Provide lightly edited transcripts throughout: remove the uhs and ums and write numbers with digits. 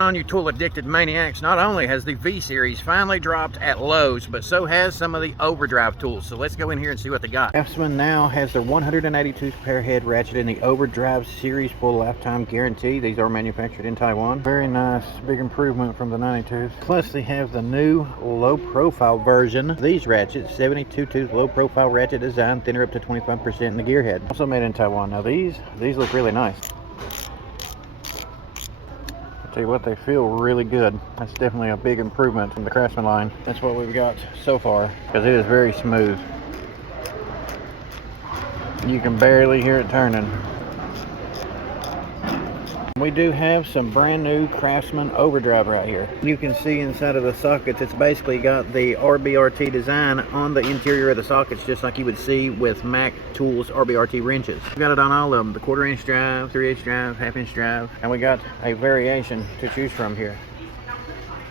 On you tool addicted maniacs, not only has the V series finally dropped at Lowe's, but so has some of the overdrive tools. So let's go in here and see what they got. CRAFTSMAN now has their 182 pair head ratchet in the overdrive series full lifetime guarantee. These are manufactured in Taiwan. Very nice, big improvement from the 92s. Plus they have the new low profile version. These ratchets, 72 tooth low profile ratchet design, thinner up to 25% in the gear head. Also made in Taiwan. Now these look really nice. Tell you what, they feel really good. That's definitely a big improvement from the CRAFTSMAN line. That's what we've got so far, because it is very smooth. You can barely hear it turning. We do have some brand new CRAFTSMAN overdrive right here. You can see inside of the sockets, it's basically got the RBRT design on the interior of the sockets, just like you would see with Mac Tools RBRT wrenches. We got it on all of them, the 1/4 inch drive, 3/8 drive, 1/2 inch drive, and we got a variation to choose from here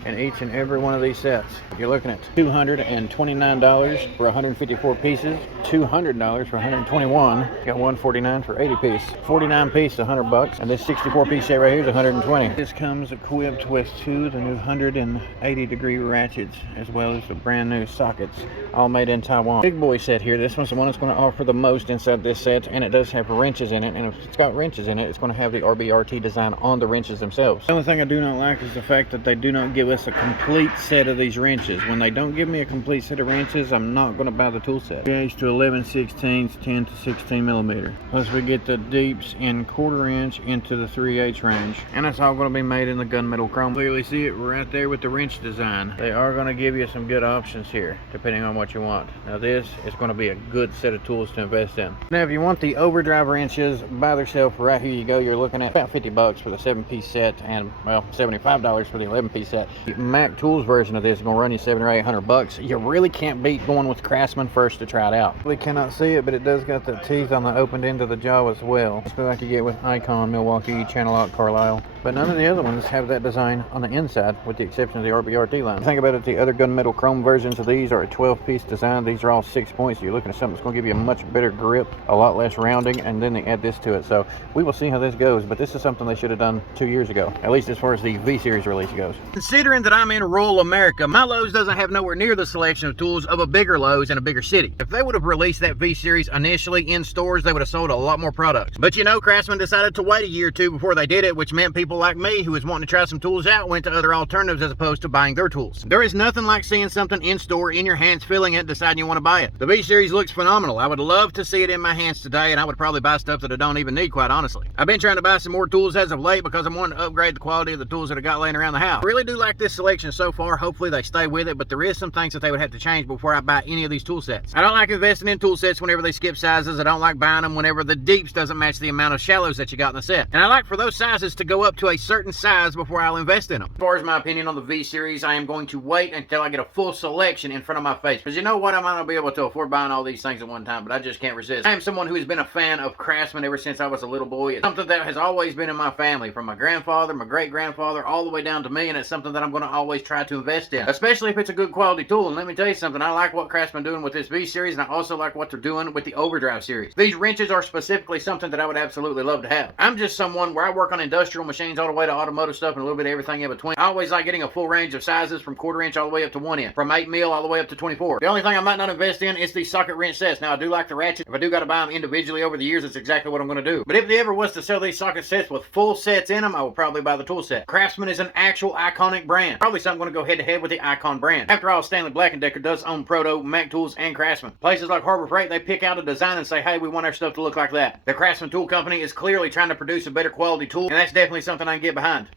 in each and every one of these sets. You're looking at $229 for 154 pieces, $200 for 121, got $149 for 80 piece, 49 piece, $100, and this 64 piece set right here is 120. This comes equipped with two of the new 180 degree ratchets, as well as the brand new sockets, all made in Taiwan. Big boy set here. This one's the one that's going to offer the most inside this set, and it does have wrenches in it, and if it's got wrenches in it, it's going to have the RBRT design on the wrenches themselves. The only thing I do not like is the fact that they do not give us a complete set of these wrenches. When they don't give me a complete set of wrenches, I'm not going to buy the tool set. Gauge to 11/16, 10 to 16 millimeter. Plus we get the deeps in 1/4 inch into the 3/8 range, and it's all going to be made in the gunmetal chrome. Clearly see it right there with the wrench design. They are going to give you some good options here depending on what you want. Now this is going to be a good set of tools to invest in. Now if you want the overdrive wrenches by themselves, right here you go, you're looking at about 50 bucks for the 7-piece set, and well, $75 for the 11-piece set. The Mac Tools version of this is going to run you $700 or $800. You really can't beat going with CRAFTSMAN first to try it out. Really cannot see it, but it does got the teeth on the opened end of the jaw as well. It's like you get with Icon, Milwaukee, Channel Lock, Carlisle. But none of the other ones have that design on the inside, with the exception of the RBRT line. Think about it, the other gunmetal chrome versions of these are a 12-piece design. These are all 6 points. So you're looking at something that's going to give you a much better grip, a lot less rounding, and then they add this to it. So we will see how this goes, but this is something they should have done 2 years ago, at least as far as the V-Series release goes. Considering that I'm in rural America, my Lowe's doesn't have nowhere near the selection of tools of a bigger Lowe's in a bigger city. If they would have released that V-Series initially in stores, they would have sold a lot more products. But you know, CRAFTSMAN decided to wait a year or two before they did it, which meant people like me who was wanting to try some tools out went to other alternatives as opposed to buying their tools. There is nothing like seeing something in store, in your hands, feeling it, deciding you want to buy it. The V-Series looks phenomenal. I would love to see it in my hands today, and I would probably buy stuff that I don't even need, quite honestly. I've been trying to buy some more tools as of late because I'm wanting to upgrade the quality of the tools that I got laying around the house. I really do like this selection so far. Hopefully they stay with it, but there is some things that they would have to change before I buy any of these tool sets. I don't like investing in tool sets whenever they skip sizes. I don't like buying them whenever the deeps doesn't match the amount of shallows that you got in the set. And I like for those sizes to go up to a certain size before I'll invest in them. As far as my opinion on the V-Series, I am going to wait until I get a full selection in front of my face. Because you know what, I might not be able to afford buying all these things at one time, but I just can't resist. I am someone who has been a fan of CRAFTSMAN ever since I was a little boy. It's something that has always been in my family, from my grandfather, my great-grandfather, all the way down to me, and it's something that I'm going to always try to invest in, especially if it's a good quality tool. And let me tell you something, I like what CRAFTSMAN doing with this V-Series, and I also like what they're doing with the overdrive series. These wrenches are specifically something that I would absolutely love to have. I'm just someone where I work on industrial machines all the way to automotive stuff and a little bit of everything in between. I always like getting a full range of sizes from 1/4 inch all the way up to 1 inch, from 8 mil all the way up to 24. The only thing I might not invest in is these socket wrench sets. Now I do like the ratchet. If I do got to buy them individually over the years, it's exactly what I'm going to do. But if they ever was to sell these socket sets with full sets in them, I would probably buy the tool set. CRAFTSMAN is an actual iconic brand. Probably something going to go head to head with the Icon brand. After all, Stanley Black & Decker does own Proto, Mac Tools, and CRAFTSMAN. Places like Harbor Freight, they pick out a design and say, hey, we want our stuff to look like that. The CRAFTSMAN Tool Company is clearly trying to produce a better quality tool, and that's definitely something I can get behind.